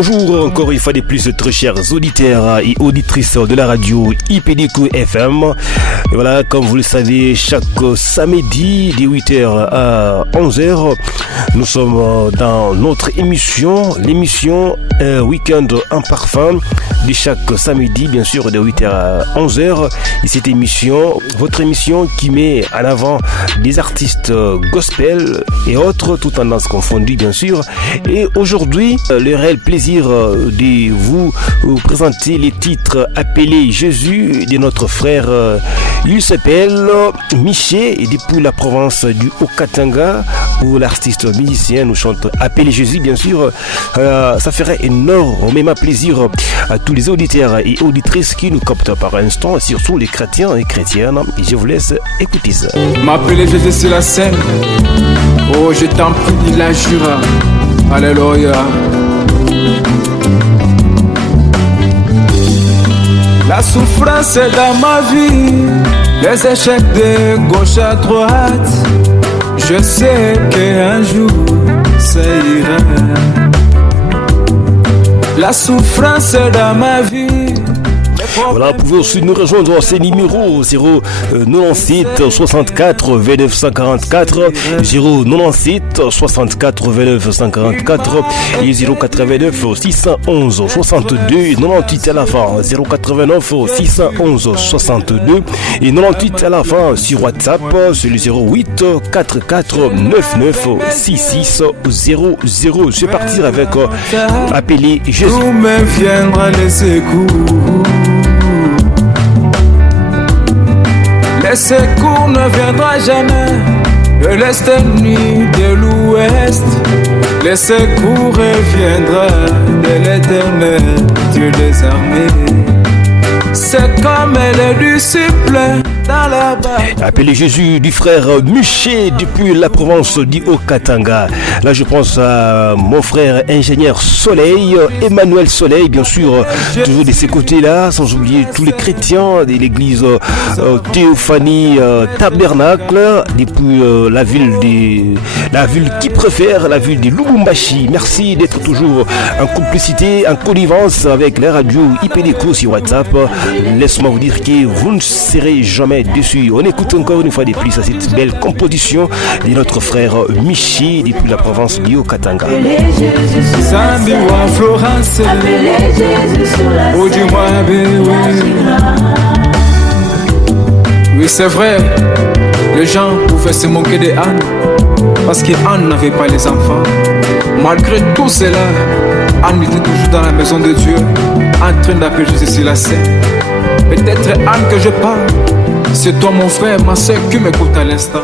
Bonjour encore une fois de plus, très chers auditeurs et auditrices de la radio IPDQ FM. Et voilà, comme vous le savez, chaque samedi de 8h à 11h, nous sommes dans notre émission, l'émission Week-end en parfum, de chaque samedi, bien sûr, de 8h à 11h. Et cette émission, votre émission qui met en avant des artistes gospel et autres, toutes tendances confondues, bien sûr. Et aujourd'hui, le réel plaisir de vous présenter les titres appelés Jésus de notre frère. Il s'appelle Miché, et depuis la province du Haut-Katanga, où l'artiste musicien nous chante Appelé Jésus, bien sûr. Ça ferait énormément plaisir à tous les auditeurs et auditrices qui nous captent par instant, et surtout les chrétiens et chrétiennes. Et je vous laisse écouter ça. M'appeler Jésus sur la scène. Oh, je t'en prie, la jura. Alléluia. La souffrance est dans ma vie, les échecs de gauche à droite. Je sais qu'un jour ça ira. La souffrance est dans ma vie. Voilà, vous pouvez aussi nous rejoindre à ces numéros 097 64 29 144, 097 64 29 144 et 089 611 62 98 à la fin, 089 611 62 et 98 à la fin sur WhatsApp, c'est le 08 44 99 66 00. Je vais partir avec Appelé Jésus. D'où me viendra les secours? Les secours ne viendront jamais de l'est ni de l'ouest. Les secours reviendront de l'Éternel, Dieu des armées. C'est comme les disciples dans la barque. Appelé Jésus du frère Miché depuis la province du Haut-Katanga. Là, je pense à mon frère ingénieur Soleil, Emmanuel Soleil, bien sûr, toujours de ces côtés-là, sans oublier tous les chrétiens de l'église Théophanie Tabernacle, depuis la ville qui préfère, la ville de Lubumbashi. Merci d'être toujours en complicité, en connivence avec les radios IPDQ sur WhatsApp. Laisse-moi vous dire que vous ne serez jamais déçus. On écoute encore une fois de plus à cette belle composition de notre frère Michi depuis la province du Haut-Katanga. Oui, c'est vrai, les gens pouvaient se moquer de Anne parce qu'Anne n'avait pas les enfants. Malgré tout cela, Anne était toujours dans la maison de Dieu, en train d'appeler Jésus sur la scène. Peut-être Anne que je parle, c'est toi mon frère, ma soeur qui m'écoute à l'instant.